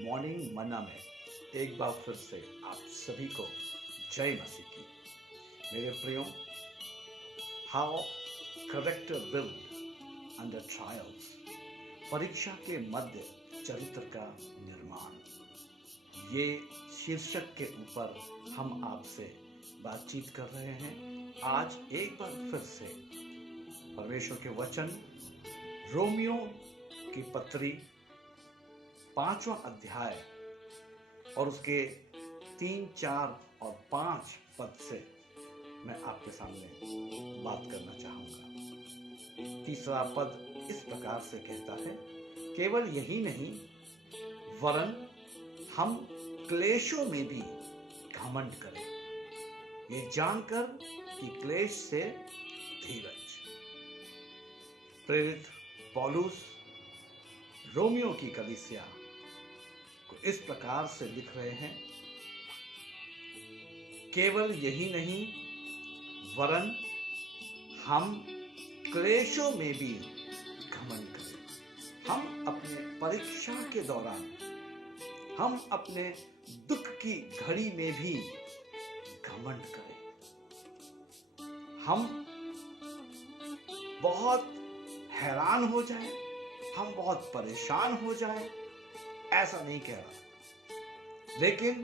Morning मन्ना में एक बार फिर से आप सभी को जय मसीह की। मेरे प्रियो, how character build under trials, परीक्षा के मध्य चरित्र का निर्माण, ये शीर्षक के ऊपर हम आपसे बातचीत कर रहे हैं। आज एक बार फिर से परमेश्वर के वचन रोमियो की पत्री 5वां अध्याय और उसके 3, 4 और 5 पद से मैं आपके सामने बात करना चाहूंगा। तीसरा पद इस प्रकार से कहता है, केवल यही नहीं वरन हम क्लेशों में भी घमंड करें, ये जानकर कि क्लेश से धीरज। प्रेरित पौलुस रोमियो की कलीसिया को इस प्रकार से लिख रहे हैं, केवल यही नहीं वरन हम क्लेशों में भी घमंड करें। हम अपने परीक्षा के दौरान, हम अपने दुख की घड़ी में भी घमंड करें। हम बहुत हैरान हो जाएं, हम बहुत परेशान हो जाएं, ऐसा नहीं कह रहा, लेकिन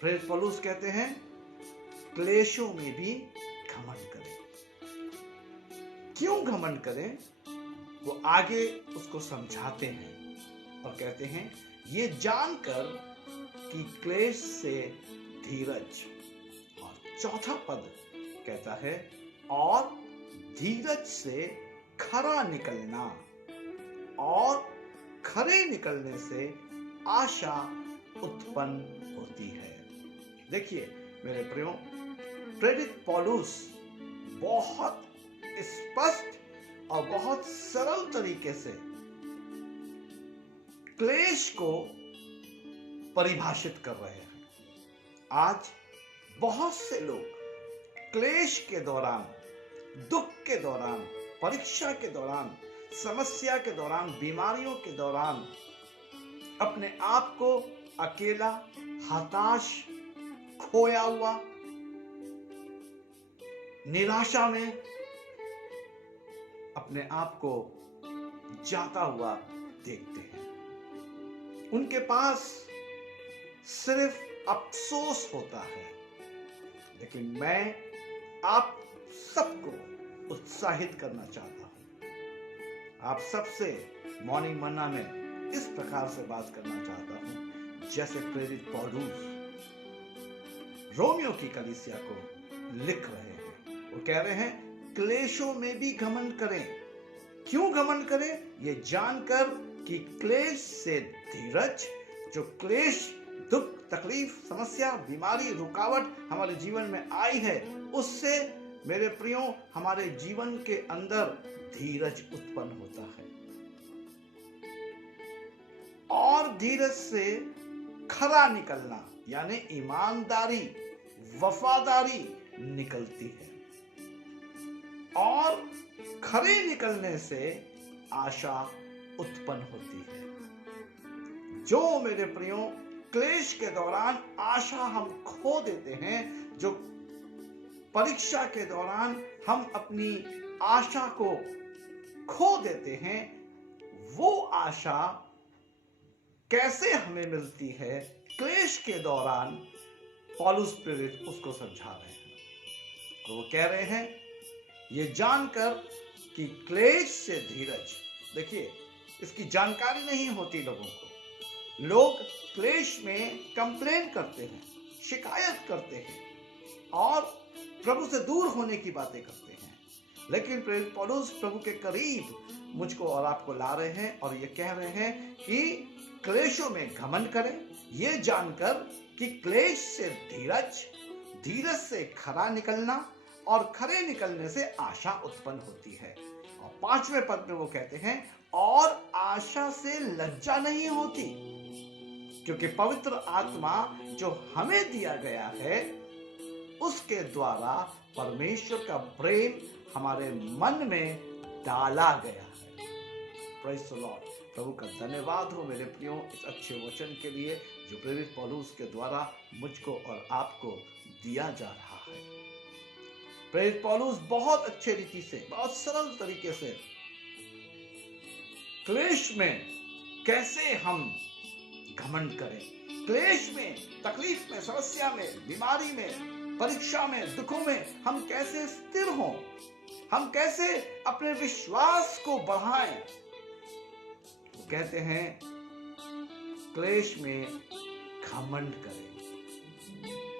प्रेरित पौलुस कहते हैं क्लेशों में भी घमंड करें। क्यों घमंड करें, वो आगे उसको समझाते हैं और कहते हैं ये जानकर कि क्लेश से धीरज। और चौथा पद कहता है और धीरज से खरा निकलना, और खरे निकलने से आशा उत्पन्न होती है। देखिए मेरे प्रियो, प्रेरित पौलुस बहुत स्पष्ट और बहुत सरल तरीके से क्लेश को परिभाषित कर रहे हैं। आज बहुत से लोग क्लेश के दौरान, दुख के दौरान, परीक्षा के दौरान, समस्या के दौरान, बीमारियों के दौरान अपने आप को अकेला, हताश, खोया हुआ, निराशा में अपने आप को जाता हुआ देखते हैं। उनके पास सिर्फ अफसोस होता है। लेकिन मैं आप सबको उत्साहित करना चाहता हूं, आप सबसे मॉर्निंग मन्ना में इस प्रकार से बात करना चाहता हूं जैसे प्रेरित पौलुस रोमियो की कलीसिया को लिख रहे हैं। वो कह रहे हैं क्लेशों में भी घमंड करें। क्यों घमंड करें? ये जानकर कि क्लेश से धीरज। जो क्लेश, दुख, तकलीफ, समस्या, बीमारी, रुकावट हमारे जीवन में आई है, उससे मेरे प्रियो हमारे जीवन के अंदर धीरज उत्पन्न होता है, और धीरज से खरा निकलना यानी ईमानदारी, वफादारी निकलती है, और खरे निकलने से आशा उत्पन्न होती है। जो मेरे प्रियो क्लेश के दौरान आशा हम खो देते हैं, जो परीक्षा के दौरान हम अपनी आशा को खो देते हैं, वो आशा कैसे हमें मिलती है क्लेश के दौरान, पौलुस प्रेरित उसको समझा रहे हैं। तो वो कह रहे हैं ये जानकर कि क्लेश से धीरज। देखिए, इसकी जानकारी नहीं होती लोगों को। लोग क्लेश में कंप्लेन करते हैं, शिकायत करते हैं और प्रभु से दूर होने की बातें करते हैं। लेकिन प्रेरित पौलुस प्रभु के करीब मुझको और आपको ला रहे हैं और ये कह रहे हैं कि क्लेशों में घमंड करें, ये जानकर कि क्लेश से धीरज, धीरज से खरा निकलना, और खरे निकलने से आशा उत्पन्न होती है। और 5वें पद में वो कहते हैं और आशा से लज्जा नहीं होती, क्योंकि पवित्र आत्मा जो हमें दिया गया है उसके द्वारा परमेश्वर का प्रेम हमारे मन में डाला गया है। Praise the Lord. प्रभु का धन्यवाद हो मेरे प्रियो इस अच्छे वचन के लिए जो प्रेरित पौलुस के द्वारा मुझको और आपको दिया जा रहा है। प्रेरित पौलुस बहुत अच्छे रीति से, बहुत सरल तरीके से क्लेश में कैसे हम घमंड करें, क्लेश में, तकलीफ में, समस्या में, बीमारी में, परीक्षा में, दुखों में हम कैसे स्थिर हों, हम कैसे अपने विश्वास को बढ़ाएं। वो कहते हैं क्लेश में घमंड करें,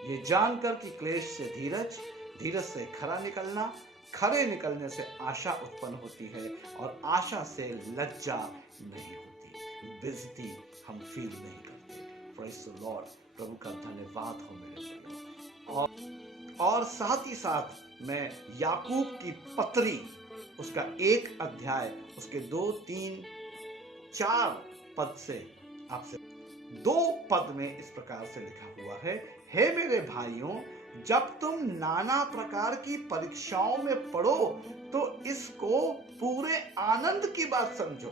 ये जानकर कि क्लेश से धीरज, धीरज से खरा निकलना, खरे निकलने से आशा उत्पन्न होती है और आशा से लज्जा नहीं होती, बेइज्जती हम फील नहीं करते। प्रेज़ द लॉर्ड, प्रभु का धन्यवाद हो मेरे प्रियो। और साथ ही साथ मैं याकूब की पत्री उसका 1 अध्याय उसके 2, 3, 4 पद से आपसे 2 पद में इस प्रकार से लिखा हुआ है, हे मेरे भाइयों, जब तुम नाना प्रकार की परीक्षाओं में पड़ो तो इसको पूरे आनंद की बात समझो।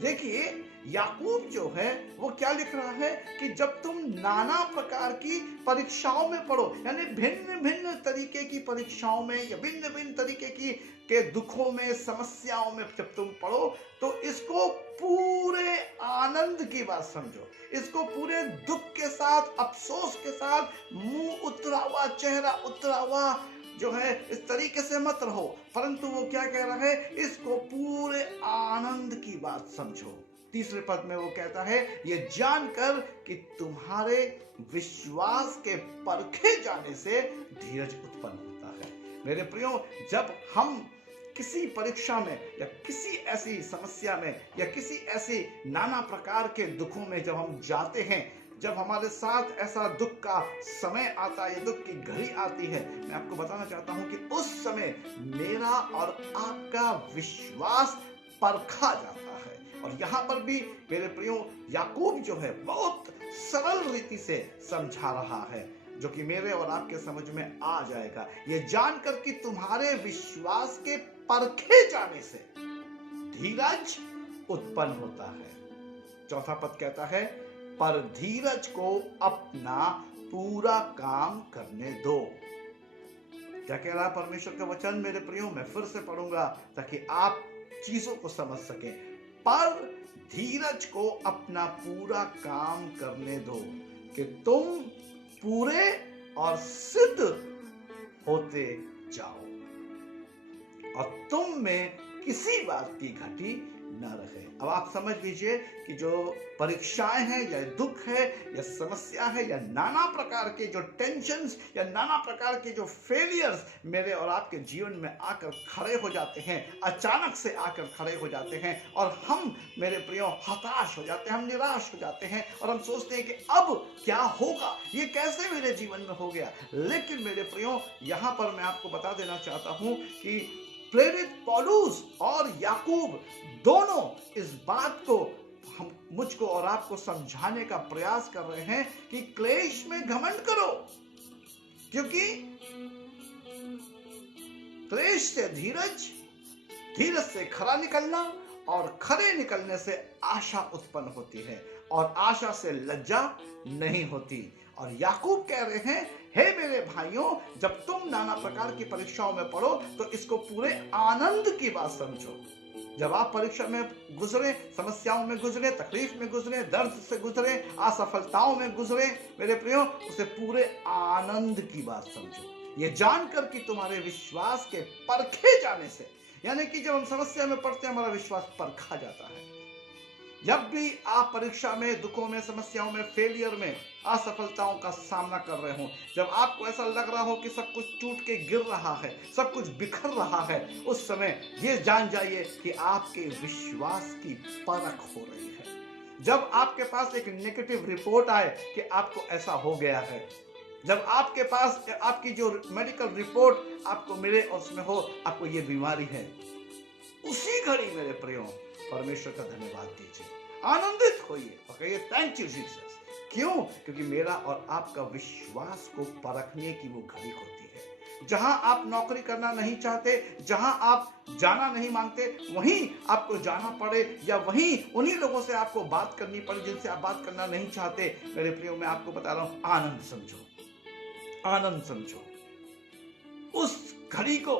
देखिए याकूब जो है वो क्या लिख रहा है कि जब तुम नाना प्रकार की परीक्षाओं में पड़ो, यानी भिन्न भिन्न तरीके की परीक्षाओं में या भिन्न भिन्न तरीके के दुखों में, समस्याओं में जब तुम पड़ो तो इसको पूरे आनंद की बात समझो, इसको पूरे दुख के साथ, अफसोस के साथ, मुंह उतरा हुआ, चेहरा उतरा हुआ जो है इस तरीके से मत रहो, परंतु वो क्या कह रहा है, इसको पूरे आनंद की बात समझो। तीसरे पद में वो कहता है, ये जानकर कि तुम्हारे विश्वास के परखे जाने से धीरज उत्पन्न होता है। मेरे प्रियो, जब हम किसी परीक्षा में या किसी ऐसी समस्या में या किसी ऐसे नाना प्रकार के दुखों में जब हम जाते हैं, जब हमारे साथ ऐसा दुख का समय आता है, दुख की घड़ी आती है, मैं आपको बताना चाहता हूं कि उस समय मेरा और आपका विश्वास परखा जाता है। और यहां पर भी मेरे प्रियो याकूब जो है बहुत सरल रीति से समझा रहा है, जो कि मेरे और आपके समझ में आ जाएगा। ये जानकर कि तुम्हारे विश्वास के परखे जाने से धीरज उत्पन्न होता है। चौथा पद कहता है, पर धीरज को अपना पूरा काम करने दो। क्या कह रहा है परमेश्वर का वचन मेरे प्रियो? मैं फिर से पढ़ूंगा ताकि आप चीजों को समझ सकें। पर धीरज को अपना पूरा काम करने दो कि तुम पूरे और सिद्ध होते जाओ और तुम में किसी बात की घटी न रहे। अब आप समझ लीजिए कि जो परीक्षाएं हैं या दुख है या समस्या है या नाना प्रकार के जो टेंशन्स या नाना प्रकार के जो फेलियर्स मेरे और आपके जीवन में आकर खड़े हो जाते हैं, अचानक से आकर खड़े हो जाते हैं और हम मेरे प्रियो हताश हो जाते हैं, हम निराश हो जाते हैं और हम सोचते हैं कि अब क्या होगा, ये कैसे मेरे जीवन में हो गया। लेकिन मेरे प्रियो यहाँ पर मैं आपको बता देना चाहता हूँ कि प्रेरित पौलुस और याकूब दोनों इस बात को मुझको और आपको समझाने का प्रयास कर रहे हैं कि क्लेश में घमंड करो, क्योंकि क्लेश से धीरज, धीरज से खरा निकलना और खरे निकलने से आशा उत्पन्न होती है और आशा से लज्जा नहीं होती। और याकूब कह रहे हैं, हे मेरे भाइयों, जब तुम नाना प्रकार की परीक्षाओं में पढ़ो तो इसको पूरे आनंद की बात समझो। जब आप परीक्षा में गुजरे, समस्याओं में गुजरे, तकलीफ में गुजरे, दर्द से गुजरे, असफलताओं में गुजरे, मेरे प्रियो, उसे पूरे आनंद की बात समझो। ये जानकर कि तुम्हारे विश्वास के परखे जाने से, यानी कि जब हम समस्या में पड़ते हैं हमारा विश्वास परखा जाता है। जब भी आप परीक्षा में, दुखों में, समस्याओं में, फेलियर में, असफलताओं का सामना कर रहे हो, जब आपको ऐसा लग रहा हो कि सब कुछ टूट के गिर रहा है, सब कुछ बिखर रहा है, उस समय ये जान जाइए कि आपके विश्वास की परख हो रही है। जब आपके पास एक नेगेटिव रिपोर्ट आए कि आपको ऐसा हो गया है, जब आपके पास आपकी जो मेडिकल रिपोर्ट आपको मिले और उसमें हो आपको ये बीमारी है, उसी घड़ी मेरे प्रियो परमेश्वर का धन्यवाद दीजिए, आनंदित होइए और कहिए थैंक यू जीसस। क्यों? क्योंकि मेरा और आपका विश्वास को परखने की वो घड़ी होती है। जहां आप नौकरी करना नहीं चाहते, जहां आप जाना नहीं मांगते, वहीं आपको जाना पड़े या वहीं उन्हीं लोगों से आपको बात करनी पड़े जिनसे आप बात करना नहीं चाहते, मेरे प्रियो मैं आपको बता रहा हूं, आनंद समझो, आनंद समझो। उस घड़ी को,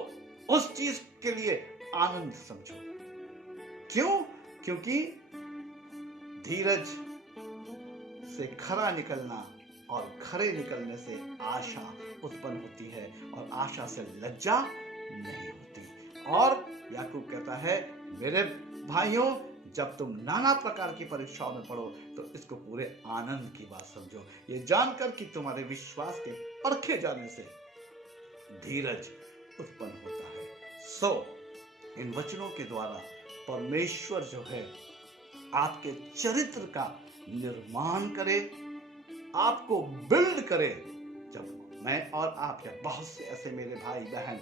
उस चीज के लिए आनंद समझो। क्यों? क्योंकि धीरज से खरा निकलना और खरे निकलने से आशा उत्पन्न होती है और आशा से लज्जा नहीं होती। और याकूब कहता है, मेरे भाइयों, जब तुम नाना प्रकार की परीक्षाओं में पढ़ो तो इसको पूरे आनंद की बात समझो, ये जानकर कि तुम्हारे विश्वास के परखे जाने से धीरज उत्पन्न होता है। सो इन वचनों के द्वारा परमेश्वर जो है आपके चरित्र का निर्माण करे, आपको बिल्ड करे। जब मैं और आप या बहुत से ऐसे मेरे भाई बहन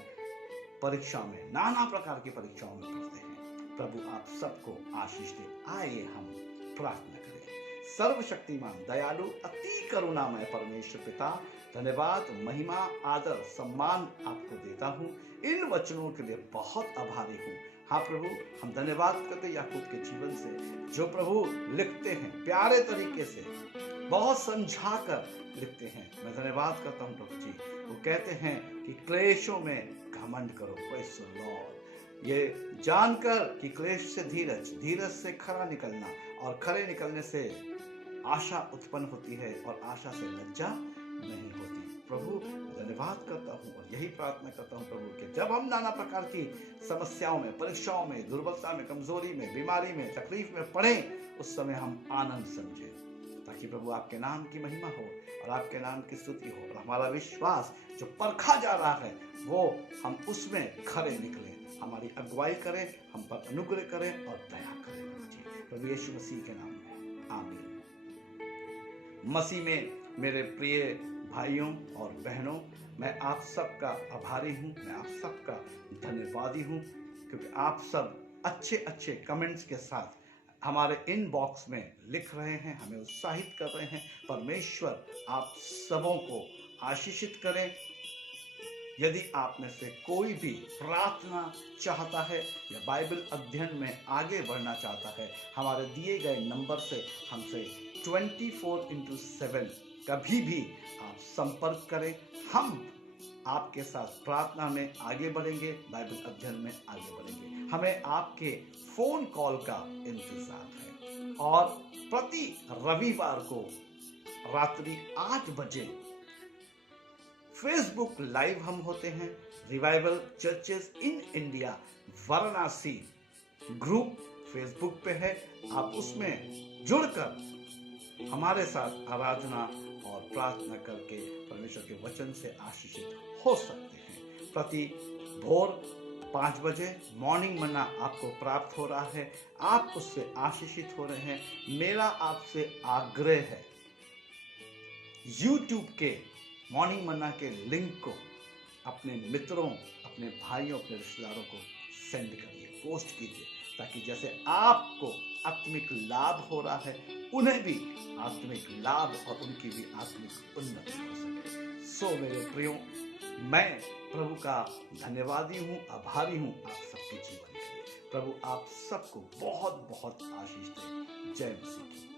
परीक्षा में, नाना प्रकार की परीक्षाओं में पढ़ते हैं, प्रभु आप सबको आशीष दे। आइए हम प्रार्थना करें। सर्वशक्तिमान, दयालु, अति करुणामय परमेश्वर पिता, धन्यवाद, महिमा, आदर, सम्मान आपको देता हूं। इन वचनों के लिए बहुत आभारी हूं। हाँ प्रभु, हम धन्यवाद करते याकूब के जीवन से, जो प्रभु लिखते हैं प्यारे तरीके से, बहुत समझा कर लिखते हैं। मैं धन्यवाद करता हूँ प्रभु जी। वो कहते हैं कि क्लेशों में घमंड करो, प्रेज़ द लॉर्ड। ये जानकर कि क्लेश से धीरज, धीरज से खरा निकलना और खरे निकलने से आशा उत्पन्न होती है और आशा से लज्जा नहीं होती। प्रभु धन्यवाद करता हूँ और यही प्रार्थना करता हूँ प्रभु कि जब हम नाना प्रकार की समस्याओं में, परीक्षाओं में, दुर्बलता में, कमजोरी में, बीमारी में, तकलीफ में पड़े, उस समय हम आनंद समझे, ताकि प्रभु आपके नाम की महिमा हो और आपके नाम की स्तुति हो और हमारा विश्वास जो परखा जा रहा है वो हम उसमें खरे निकले। हमारी अगुवाई करें, हम पर अनुग्रह करें और दया करें प्रभु यीशु मसीह के नाम में, आमीन। मसीह में मेरे प्रिय भाइयों और बहनों, मैं आप सबका आभारी हूँ, मैं आप सबका धन्यवादी हूँ, क्योंकि आप सब अच्छे अच्छे कमेंट्स के साथ हमारे इनबॉक्स में लिख रहे हैं, हमें उत्साहित कर रहे हैं। परमेश्वर आप सबों को आशीषित करें। यदि आप में से कोई भी प्रार्थना चाहता है या बाइबल अध्ययन में आगे बढ़ना चाहता है, हमारे दिए गए नंबर से हमसे 24/7 कभी भी आप संपर्क करें। हम आपके साथ प्रार्थना में आगे बढ़ेंगे, बाइबल अध्ययन में आगे बढ़ेंगे। हमें आपके फोन कॉल का इंतजार है और प्रति रविवार को रात्रि 8 बजे फेसबुक लाइव हम होते हैं। Revival churches in India Varanasi group Facebook पे है, आप उसमें जुड़कर हमारे साथ आराधना और प्रार्थना करके परमेश्वर के वचन से आशीषित हो सकते हैं। प्रति भोर 5 बजे मॉर्निंग मन्ना आपको प्राप्त हो रहा है, आप उससे आशीषित हो रहे हैं। मेरा आपसे आग्रह है, YouTube के मॉर्निंग मन्ना के लिंक को अपने मित्रों, अपने भाइयों, अपने रिश्तेदारों को सेंड करिए, पोस्ट कीजिए, ताकि जैसे आपको आत्मिक लाभ हो रहा है, उन्हें भी आत्मिक लाभ और उनकी भी आत्मिक उन्नति हो सके। सो मेरे प्रियो, मैं प्रभु का धन्यवादी हूँ, आभारी हूँ आप सबके जीवन के लिए। प्रभु आप सबको बहुत बहुत आशीष दे। जय मसीह की।